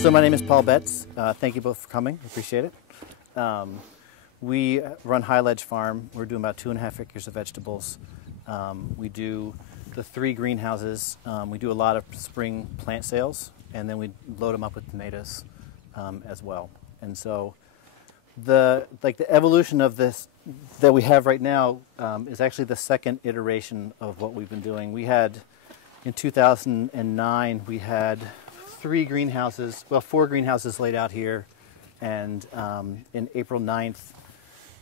So my name is Paul Betz. Thank you both for coming. Appreciate it. We run High Ledge Farm. We're doing about 2.5 acres of vegetables. We do the 3 greenhouses. We do a lot of spring plant sales, and then we load them up with tomatoes as well. And so the evolution of this that we have right now is actually the second iteration of what we've been doing. We had, in 2009, we had 4 greenhouses laid out here, and in April 9th,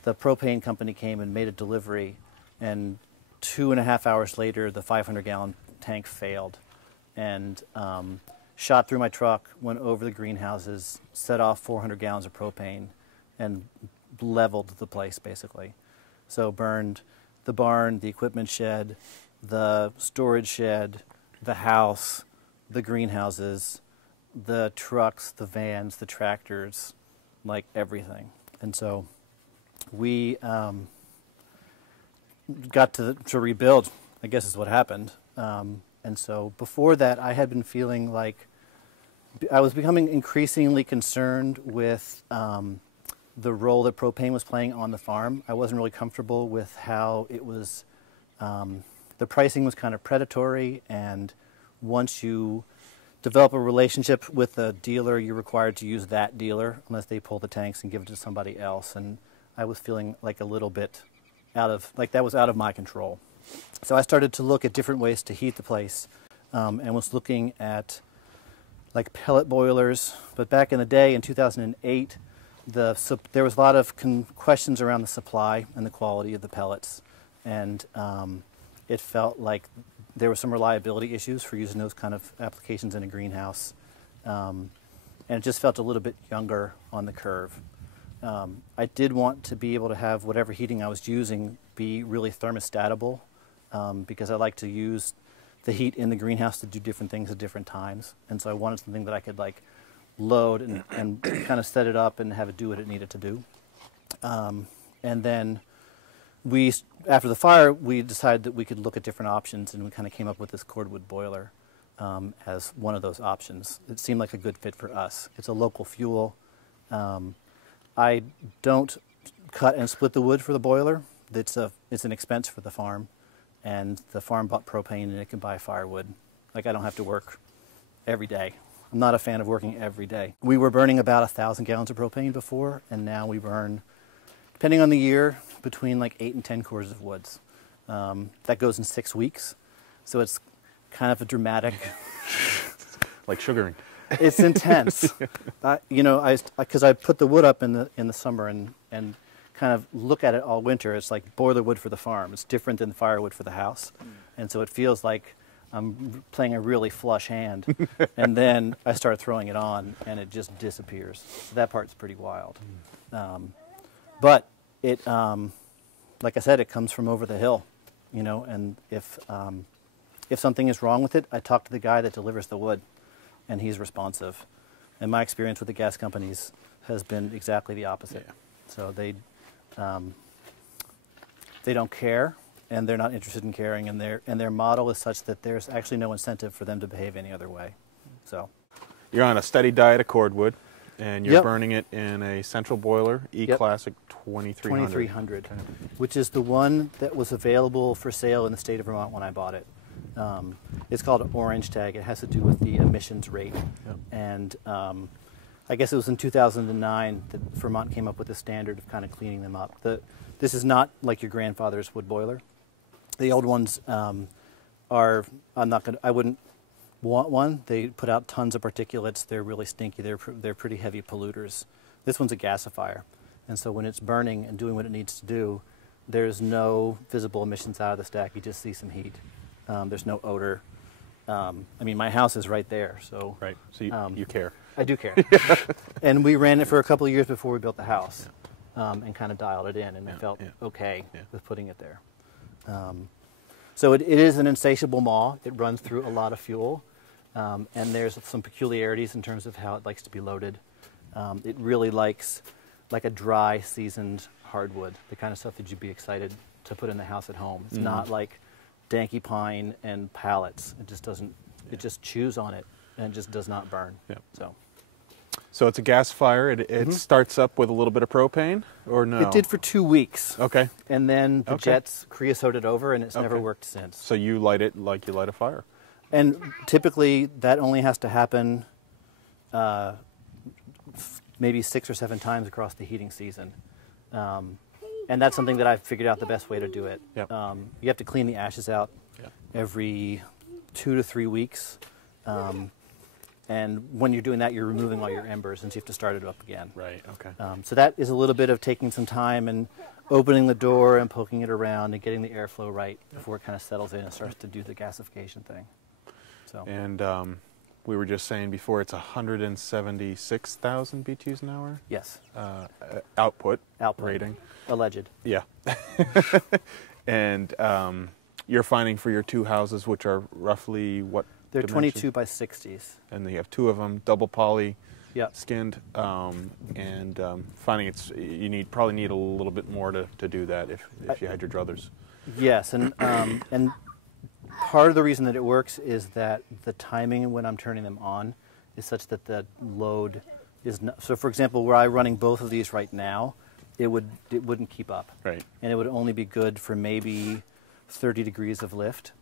the propane company came and made a delivery, and 2.5 hours later, the 500-gallon tank failed, and shot through my truck, went over the greenhouses, set off 400 gallons of propane, and leveled the place, basically. So burned the barn, the equipment shed, the storage shed, the house, the greenhouses, the trucks, the vans, the tractors, like everything. And so we got to rebuild, I guess is what happened. And so before that, I had been feeling like I was becoming increasingly concerned with the role that propane was playing on the farm. I wasn't really comfortable with how it was, the pricing was kind of predatory, and once you develop a relationship with a dealer, you're required to use that dealer unless they pull the tanks and give it to somebody else. And I was feeling like a little bit that was out of my control. So I started to look at different ways to heat the place, and was looking at like pellet boilers. But back in the day, in 2008, there was a lot of questions around the supply and the quality of the pellets, and it felt like there were some reliability issues for using those kind of applications in a greenhouse, and it just felt a little bit younger on the curve. I did want to be able to have whatever heating I was using be really thermostatable, because I like to use the heat in the greenhouse to do different things at different times, and so I wanted something that I could like load and kind of set it up and have it do what it needed to do. And then after the fire, we decided that we could look at different options, and we kind of came up with this cordwood boiler as one of those options. It seemed like a good fit for us. It's a local fuel. I don't cut and split the wood for the boiler. It's an expense for the farm, and the farm bought propane and it can buy firewood. Like, I don't have to work every day. I'm not a fan of working every day. We were burning about 1,000 gallons of propane before, and now we burn, depending on the year, between like 8 and 10 cores of woods. That goes in 6 weeks, so it's kind of a dramatic. Like sugaring. It's intense. Because I put the wood up in the summer and kind of look at it all winter. It's like boiler wood for the farm. It's different than firewood for the house, and so it feels like I'm playing a really flush hand, and then I start throwing it on, and it just disappears. That part's pretty wild. But it, like I said, it comes from over the hill, and if something is wrong with it, I talk to the guy that delivers the wood, and he's responsive. And my experience with the gas companies has been exactly the opposite. Yeah. So they don't care, and they're not interested in caring, and their model is such that there's actually no incentive for them to behave any other way. So you're on a steady diet of cordwood, and you're Yep. burning it in a central boiler, E-Classic 2300. 2300, which is the one that was available for sale in the state of Vermont when I bought it. It's called an orange tag. It has to do with the emissions rate. Yep. And I guess it was in 2009 that Vermont came up with a standard of kind of cleaning them up. This is not like your grandfather's wood boiler. The old ones I wouldn't want one. They put out tons of particulates. They're really stinky. They're pretty heavy polluters. This one's a gasifier. And so when it's burning and doing what it needs to do, there's no visible emissions out of the stack. You just see some heat. There's no odor. I mean, my house is right there, so. Right, so you care. I do care. And we ran it for a couple of years before we built the house, and kind of dialed it in, and it felt okay with putting it there. So it is an insatiable maw. It runs through a lot of fuel, and there's some peculiarities in terms of how it likes to be loaded. It really likes like a dry, seasoned hardwood, the kind of stuff that you'd be excited to put in the house at home. It's not like danky pine and pallets. It just doesn't, it just chews on it and it just does not burn. Yep. So So it's a gas fire. It starts up with a little bit of propane, or no? It did for 2 weeks. Okay. And then the jets creosoted over, and it's never worked since. So you light it like you light a fire. And typically, that only has to happen maybe 6 or 7 times across the heating season. And that's something that I've figured out the best way to do it. Yep. You have to clean the ashes out every 2 to 3 weeks. And when you're doing that, you're removing all your embers, and so you have to start it up again. Right, okay. So that is a little bit of taking some time and opening the door and poking it around and getting the airflow right before it kind of settles in and starts to do the gasification thing. So. And we were just saying before, it's 176,000 BTUs an hour? Yes. Output Output. rating. Alleged. Yeah. And you're finding for your 2 houses, which are roughly what? They're dimension? 22 by 60s. And you have 2 of them, double poly, Yep. skinned, and finding you probably need a little bit more to do that if you had your druthers. Yes, and part of the reason that it works is that the timing when I'm turning them on is such that the load is not, so for example, where I'm running both of these right now, it wouldn't keep up. Right. And it would only be good for maybe 30 degrees of lift.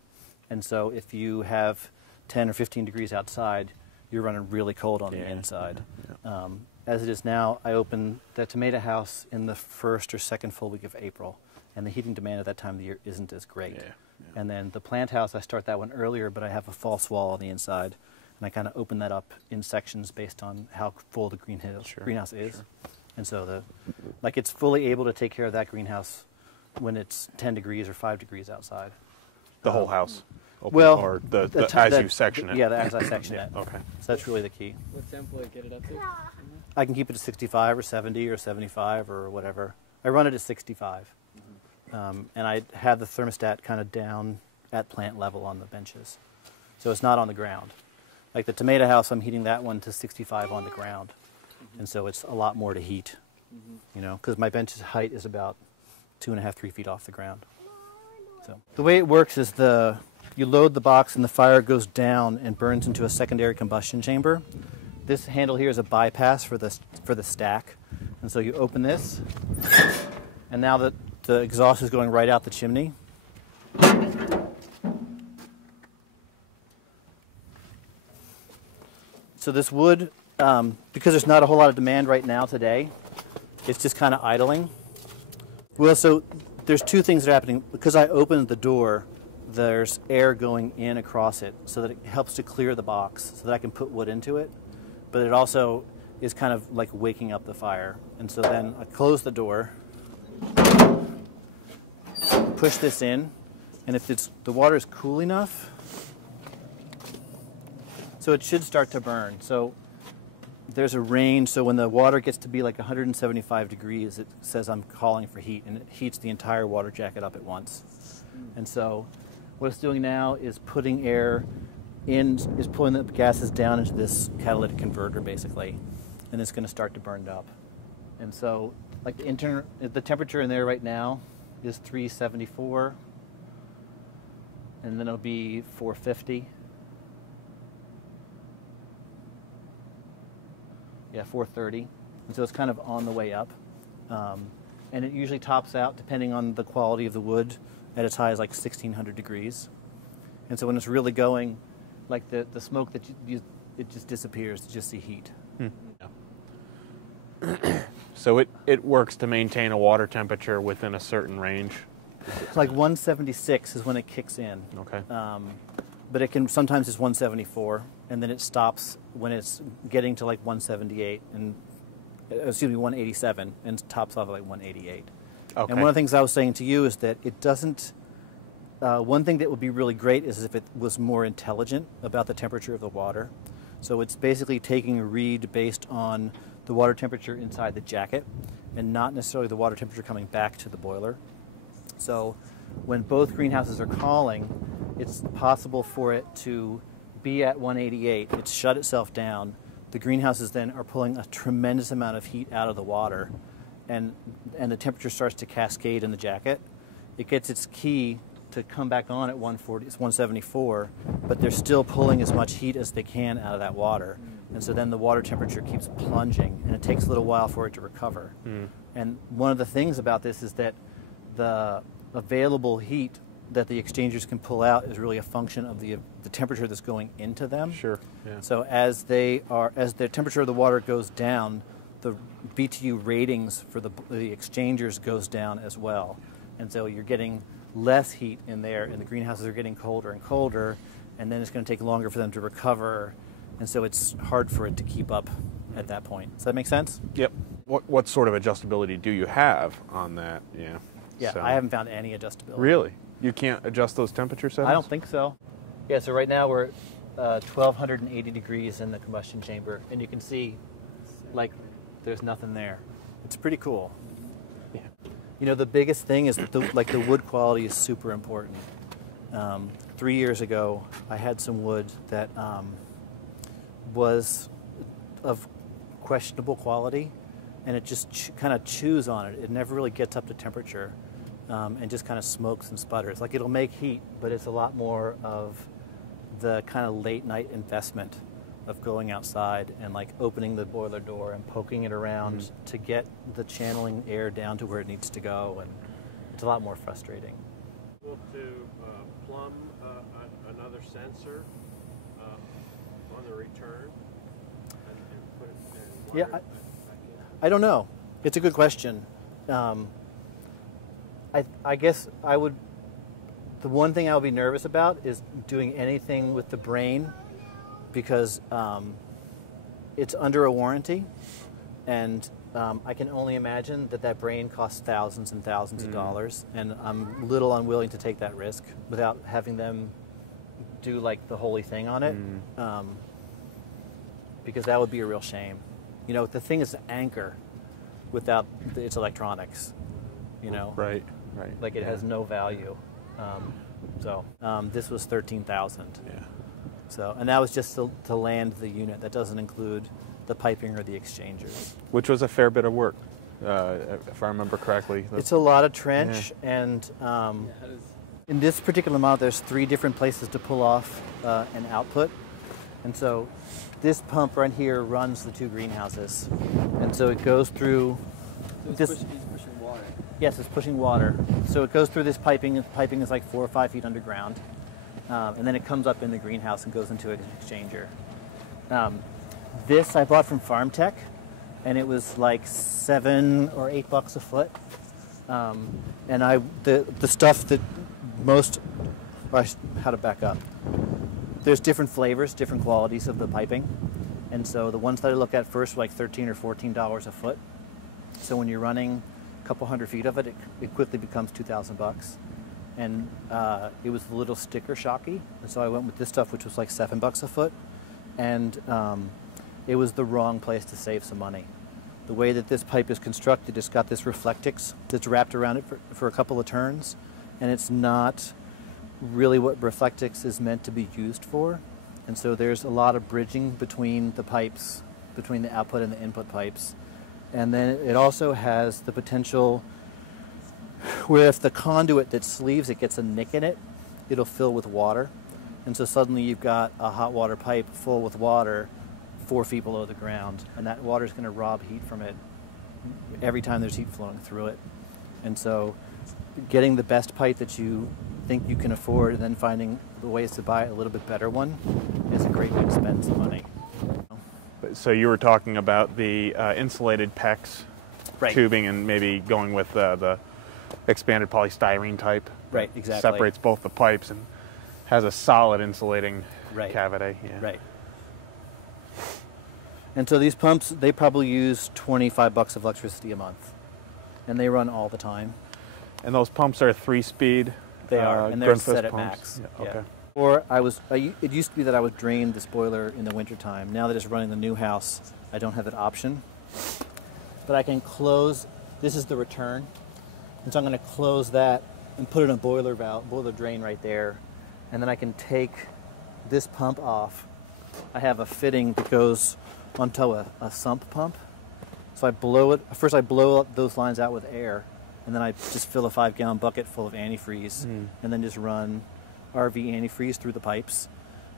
And so if you have 10 or 15 degrees outside, you're running really cold on the inside. Yeah. As it is now, I open the tomato house in the first or second full week of April, and the heating demand at that time of the year isn't as great. Yeah. And then the plant house, I start that one earlier, but I have a false wall on the inside, and I kind of open that up in sections based on how full the greenhouse is. Sure. And so it's fully able to take care of that greenhouse when it's 10 degrees or 5 degrees outside. The whole house? Open, well, or you section it? Yeah, as I section it. Okay. So that's really the key. What temp will it get it up to? I can keep it to 65 or 70 or 75 or whatever. I run it at 65. And I have the thermostat kind of down at plant level on the benches. So it's not on the ground. Like the tomato house, I'm heating that one to 65 on the ground. And so it's a lot more to heat, you know, because my bench's height is about 2.5, 3 feet off the ground. So the way it works is you load the box and the fire goes down and burns into a secondary combustion chamber. This handle here is a bypass for the stack. And so you open this, and now that the exhaust is going right out the chimney. So this wood, because there's not a whole lot of demand right now today, it's just kind of idling. Well, so there's 2 things that are happening. Because I opened the door, there's air going in across it so that it helps to clear the box so that I can put wood into it. But it also is kind of like waking up the fire. And so then I close the door, push this in, and if the water is cool enough, so it should start to burn. So there's a range, so when the water gets to be like 175 degrees, it says I'm calling for heat, and it heats the entire water jacket up at once. And so what it's doing now is putting air in, is pulling the gases down into this catalytic converter, basically, and it's going to start to burn up. And so like the temperature in there right now is 374, and then it'll be 450. Yeah, 430. And so it's kind of on the way up. And it usually tops out, depending on the quality of the wood, at as high as like 1600 degrees. And so when it's really going, like the smoke that it just disappears, you just see heat. Yeah. So it works to maintain a water temperature within a certain range? It's like 176 is when it kicks in. Okay. But it can, sometimes it's 174, and then it stops when it's getting to like 178, and 187, and tops off at like 188. Okay. And one of the things I was saying to you is that it doesn't, one thing that would be really great is if it was more intelligent about the temperature of the water. So it's basically taking a read based on the water temperature inside the jacket, and not necessarily the water temperature coming back to the boiler. So when both greenhouses are calling, it's possible for it to be at 188, it's shut itself down. The greenhouses then are pulling a tremendous amount of heat out of the water, and the temperature starts to cascade in the jacket. It gets its key to come back on at 140, it's 174, but they're still pulling as much heat as they can out of that water. And so then the water temperature keeps plunging, and it takes a little while for it to recover. And one of the things about this is that the available heat that the exchangers can pull out is really a function of the temperature that's going into them. Sure. Yeah. So as the temperature of the water goes down, the BTU ratings for the exchangers goes down as well. And so you're getting less heat in there, and the greenhouses are getting colder and colder, and then it's going to take longer for them to recover, and so it's hard for it to keep up at that point. Does that make sense? Yep. What sort of adjustability do you have on that? Yeah. Yeah, So- I haven't found any adjustability. Really? You can't adjust those temperature settings? I don't think so. Yeah, so right now we're at 1,280 degrees in the combustion chamber, and you can see, like, there's nothing there. It's pretty cool. Yeah. You know, the biggest thing is that the wood quality is super important. 3 years ago, I had some wood that was of questionable quality, and it just kind of chews on it. It never really gets up to temperature, and just kind of smokes and sputters. Like, it'll make heat, but it's a lot more of the kind of late night investment of going outside and like opening the boiler door and poking it around to get the channeling air down to where it needs to go, and it's a lot more frustrating. Able to plumb another sensor on the return and put it in water? Yeah, I don't know. It's a good question. I guess I would. The one thing I would be nervous about is doing anything with the brain, because it's under a warranty, and I can only imagine that brain costs thousands and thousands of dollars, and I'm a little unwilling to take that risk without having them do like the holy thing on it, because that would be a real shame. You know, the thing is an anchor without its electronics. You know, Right. like it has no value. This was 13,000. Yeah. So, and that was just to land the unit. That doesn't include the piping or the exchangers. Which was a fair bit of work, if I remember correctly. It's a lot of trench, and in this particular model, there's 3 different places to pull off an output. And so this pump right here runs the 2 greenhouses. And so it goes through this. He's pushing water. Yes, it's pushing water. So it goes through this piping. The piping is like 4 or 5 feet underground. And then it comes up in the greenhouse and goes into an exchanger. This I bought from Farm Tech, and it was like $7 or $8 a foot. And the stuff that how to back up. There's different flavors, different qualities of the piping, and so the ones that I look at first were like $13 or $14 a foot. So when you're running a couple hundred feet of it, it quickly becomes $2,000. And it was a little sticker shocky, and so I went with this stuff, which was like $7 a foot, and it was the wrong place to save some money. The way that this pipe is constructed, it's got this Reflectix that's wrapped around it for a couple of turns, and it's not really what Reflectix is meant to be used for. And so there's a lot of bridging between the pipes, between the output and the input pipes. And then it also has the potential where if the conduit that sleeves it gets a nick in it, it'll fill with water. And so suddenly you've got a hot water pipe full with water 4 feet below the ground, and that water is going to rob heat from it every time there's heat flowing through it. And so getting the best pipe that you think you can afford, and then finding the ways to buy a little bit better one, is a great way to spend some money. So you were talking about the insulated PEX tubing, and maybe going with the expanded polystyrene type. Right, exactly. Separates both the pipes and has a solid insulating cavity. Yeah. Right. And so these pumps, they probably use $25 of electricity a month, and they run all the time. And those pumps are 3-speed. They are, and they're Grunfos set at pumps. max. Yeah, okay. Or it used to be that I would drain this boiler in the wintertime. Now that it's running the new house, I don't have that option. But I can close, this is the return. And so I'm going to close that and put in a boiler drain right there. And then I can take this pump off. I have a fitting that goes onto a sump pump. So I blow it, first I blow those lines out with air, and then I just fill a 5-gallon bucket full of antifreeze, and then just run RV antifreeze through the pipes.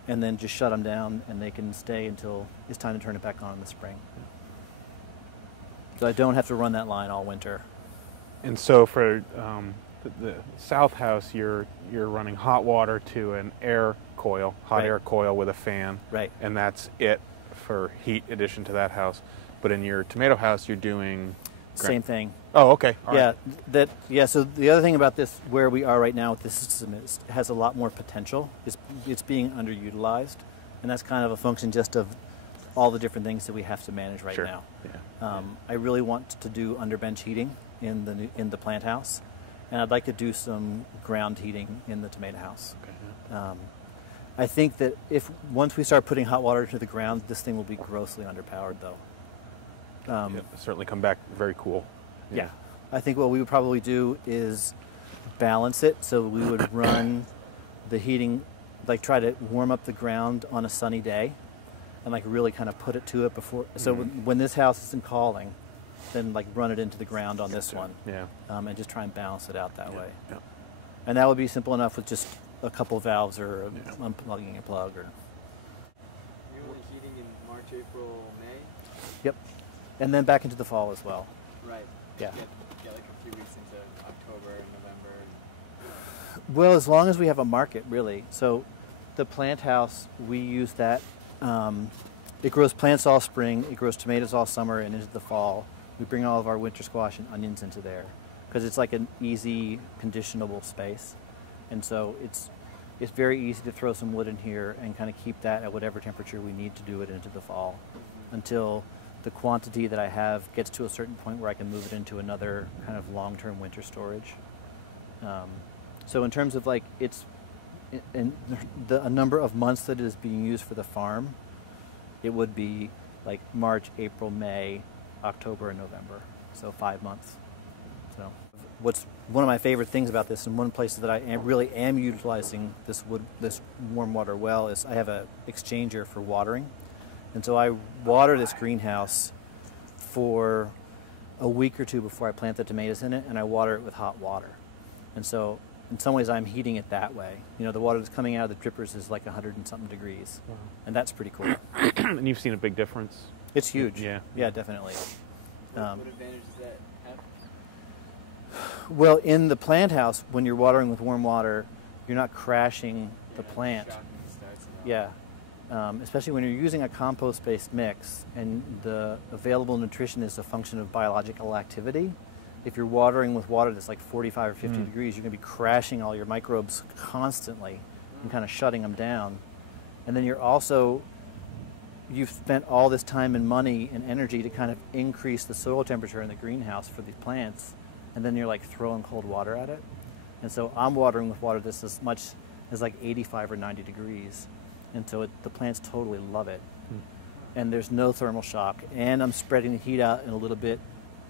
and then just shut them down, and they can stay until it's time to turn it back on in the spring. So I don't have to run that line all winter. And so for the south house, you're running hot water to an air coil, hot air coil with a fan, right? And that's it for heat addition to that house. But in your tomato house, you're doing same thing. Oh, okay. All yeah, right. So the other thing about this, where we are right now with this system, is it has a lot more potential. It's being underutilized, and that's kind of a function just of all the different things that we have to manage right now. Yeah. I really want to do underbench heating in the plant house, and I'd like to do some ground heating in the tomato house. Okay. I think that once we start putting hot water to the ground, this thing will be grossly underpowered, though. Certainly come back very cool. Yeah. I think what we would probably do is balance it, so we would run the heating, like try to warm up the ground on a sunny day, and like really kind of put it to it before. So when this house isn't calling, then like run it into the ground on this one. Yeah. And just try and balance it out that way. Yeah. And that would be simple enough with just a couple valves or unplugging a plug or. You're only heating in March, April, May? Yep. And then back into the fall as well. Right. Yeah. Get like a few weeks into October and November. Well, as long as we have a market, really. So the plant house, we use that. It grows plants all spring, it grows tomatoes all summer and into the fall. We bring all of our winter squash and onions into there because it's like an easy conditionable space. And so it's very easy to throw some wood in here and kind of keep that at whatever temperature we need to do it into the fall until the quantity that I have gets to a certain point where I can move it into another kind of long-term winter storage. So in terms of like a number of months that it is being used for the farm, it would be like March, April, May, October, and November. So 5 months. So what's one of my favorite things about this, and one place that I really am utilizing this warm water well, is I have a exchanger for watering. And so I water this greenhouse for a week or two before I plant the tomatoes in it, and I water it with hot water. And so in some ways I'm heating it that way. You know, the water that's coming out of the drippers is like 100 and something degrees. Wow. And that's pretty cool. And you've seen a big difference? It's huge. Yeah. Yeah, definitely. What advantage does that have? Well, in the plant house, when you're watering with warm water, you're not crashing the plant. Yeah. Especially when you're using a compost-based mix and the available nutrition is a function of biological activity. If you're watering with water that's like 45 or 50 degrees, you're going to be crashing all your microbes constantly and kind of shutting them down. And then you've spent all this time and money and energy to kind of increase the soil temperature in the greenhouse for these plants, and then you're like throwing cold water at it. And so I'm watering with water that's as much as like 85 or 90 degrees. And so the plants totally love it. And there's no thermal shock. And I'm spreading the heat out in a little bit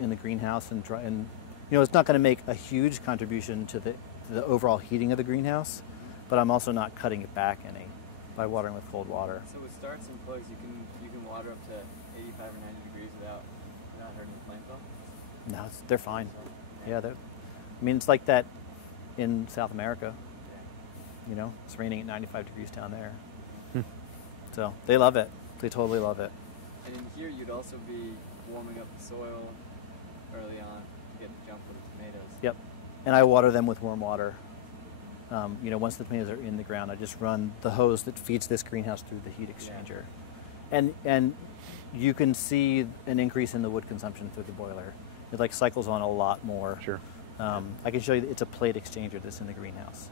in the greenhouse, and you know, it's not going to make a huge contribution to the overall heating of the greenhouse, but I'm also not cutting it back any by watering with cold water. So with starts and plugs, you can water up to 85 or 90 degrees without hurting the plant though? No, they're fine. Yeah, I mean, it's like that in South America. You know, it's raining at 95 degrees down there. So they love it. They totally love it. And in here, you'd also be warming up the soil early on to get the jump with the tomatoes. Yep. And I water them with warm water. You know, once the tomatoes are in the ground, I just run the hose that feeds this greenhouse through the heat exchanger. Yeah. And you can see an increase in the wood consumption through the boiler. It like cycles on a lot more. Sure. I can show you, it's a plate exchanger that's in the greenhouse.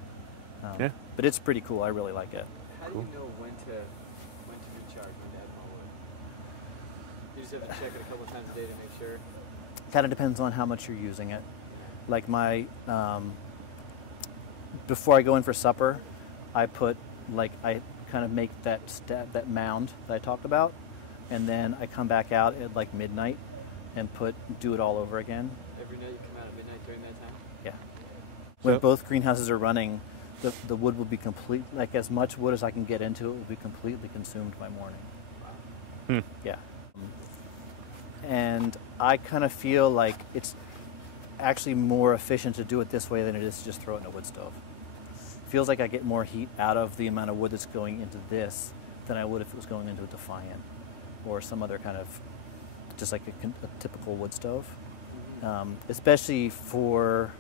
Yeah. But it's pretty cool. I really like it. How do you know when to recharge, when to add more wood? You just have to check it a couple of times a day to make sure? Kind of depends on how much you're using it. Like before I go in for supper, I kind of make that mound that I talked about, and then I come back out at like midnight and do it all over again. Every night you come out at midnight during that time? Yeah. When both greenhouses are running, the wood will be complete, like as much wood as I can get into it will be completely consumed by morning. Wow. Yeah. And I kind of feel like it's actually more efficient to do it this way than it is to just throw it in a wood stove. It feels like I get more heat out of the amount of wood that's going into this than I would if it was going into a Defiant or some other kind of, just like a typical wood stove. Especially for,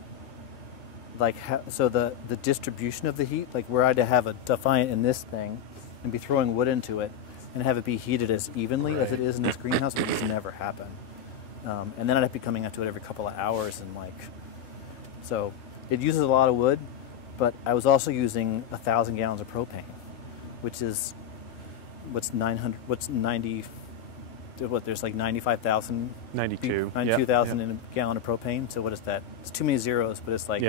like, so the distribution of the heat, like were I to have a Defiant in this thing and be throwing wood into it and have it be heated as evenly as it is in this greenhouse, would just never happen. And then I'd have to be coming out to it every couple of hours, and like, so it uses a lot of wood, but I was also using 1,000 gallons of propane, which is there's like 95,000, 92,000 in a gallon of propane. So what is that? It's too many zeros, but it's like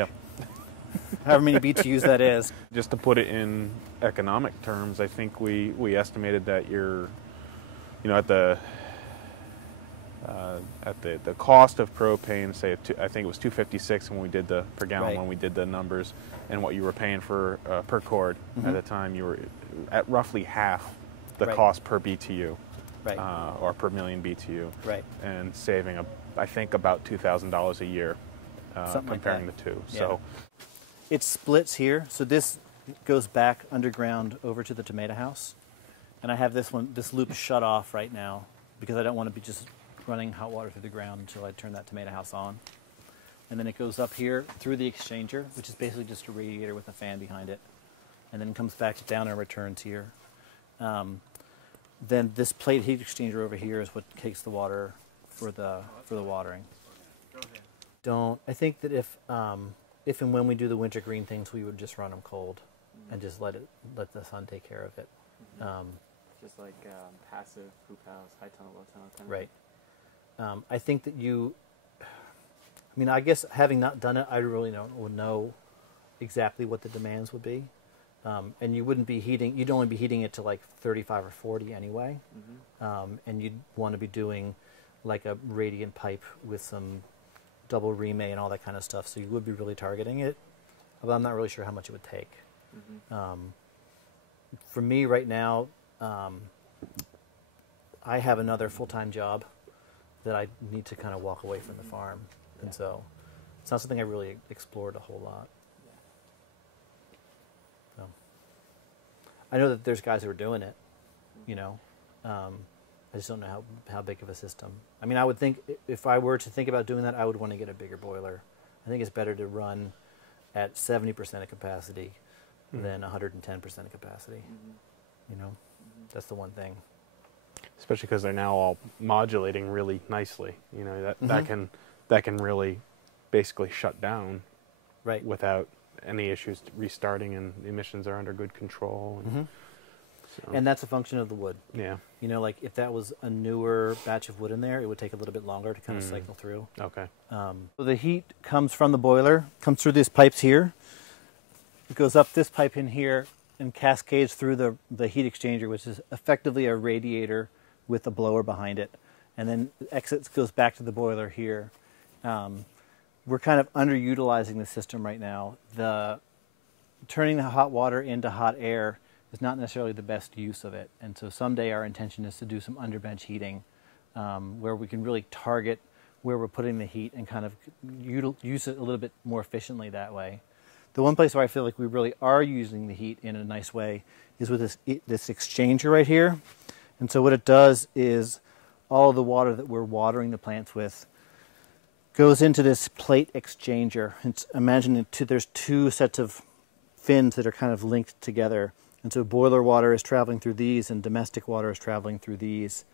however many BTUs that is. Just to put it in economic terms, I think we estimated that you're, at the cost of propane, say I think it was $2.56 when we did the per gallon when we did the numbers, and what you were paying for per cord at the time, you were at roughly half the cost per BTU, or per million BTU, and saving I think about $2,000 a year comparing the two. So it splits here. So this goes back underground over to the tomato house, and I have this loop shut off right now because I don't want to be just running hot water through the ground until I turn that tomato house on. And then it goes up here through the exchanger, which is basically just a radiator with a fan behind it, and then comes back down and returns here. Then this plate heat exchanger over here is what takes the water for the watering. I think that if and when we do the wintergreen things, we would just run them cold and just let the sun take care of it. Just like passive hoop house, high tunnel, low tunnel kind of thing. I think that I guess having not done it, I really would know exactly what the demands would be. And you'd only be heating it to like 35 or 40 anyway. And you'd want to be doing like a radiant pipe with some double remay and all that kind of stuff. So you would be really targeting it, but I'm not really sure how much it would take. For me right now, I have another full-time job that I need to kind of walk away from the farm. And so it's not something I really explored a whole lot. So I know that there's guys who are doing it, I just don't know how big of a system. I mean, I would think if I were to think about doing that, I would want to get a bigger boiler. I think it's better to run at 70% of capacity than 110% of capacity. That's the one thing. Especially because they're now all modulating really nicely. That can really basically shut down without any issues restarting, and the emissions are under good control. And that's a function of the wood. Yeah. Like if that was a newer batch of wood in there, it would take a little bit longer to kind of cycle through. Okay. So the heat comes from the boiler, comes through these pipes here. It goes up this pipe in here and cascades through the heat exchanger, which is effectively a radiator with a blower behind it. And then the exit goes back to the boiler here. We're kind of underutilizing the system right now. Turning the hot water into hot air is not necessarily the best use of it. And so someday our intention is to do some underbench heating where we can really target where we're putting the heat and kind of use it a little bit more efficiently that way. The one place where I feel like we really are using the heat in a nice way is with this exchanger right here. And so what it does is all of the water that we're watering the plants with goes into this plate exchanger. Imagine there's two sets of fins that are kind of linked together. And so boiler water is traveling through these and domestic water is traveling through these.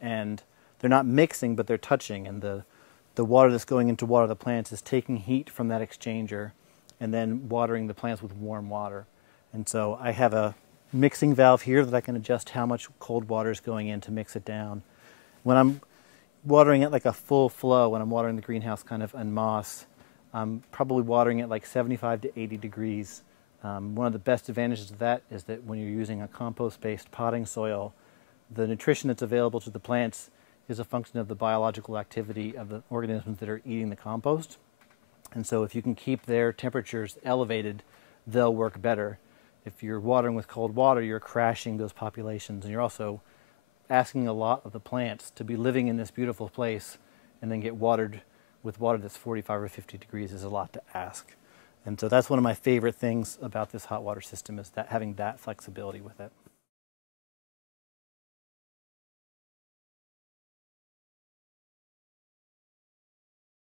And they're not mixing, but they're touching. And the water that's going in to water the plants is taking heat from that exchanger and then watering the plants with warm water. And so I have a mixing valve here that I can adjust how much cold water is going in to mix it down. When I'm watering it like a full flow, when I'm watering the greenhouse kind of en masse, I'm probably watering it like 75 to 80 degrees. One of the best advantages of that is that when you're using a compost-based potting soil, the nutrition that's available to the plants is a function of the biological activity of the organisms that are eating the compost. And so if you can keep their temperatures elevated, they'll work better. If you're watering with cold water, you're crashing those populations, and you're also asking a lot of the plants to be living in this beautiful place and then get watered with water that's 45 or 50 degrees is a lot to ask. And so that's one of my favorite things about this hot water system is that having that flexibility with it.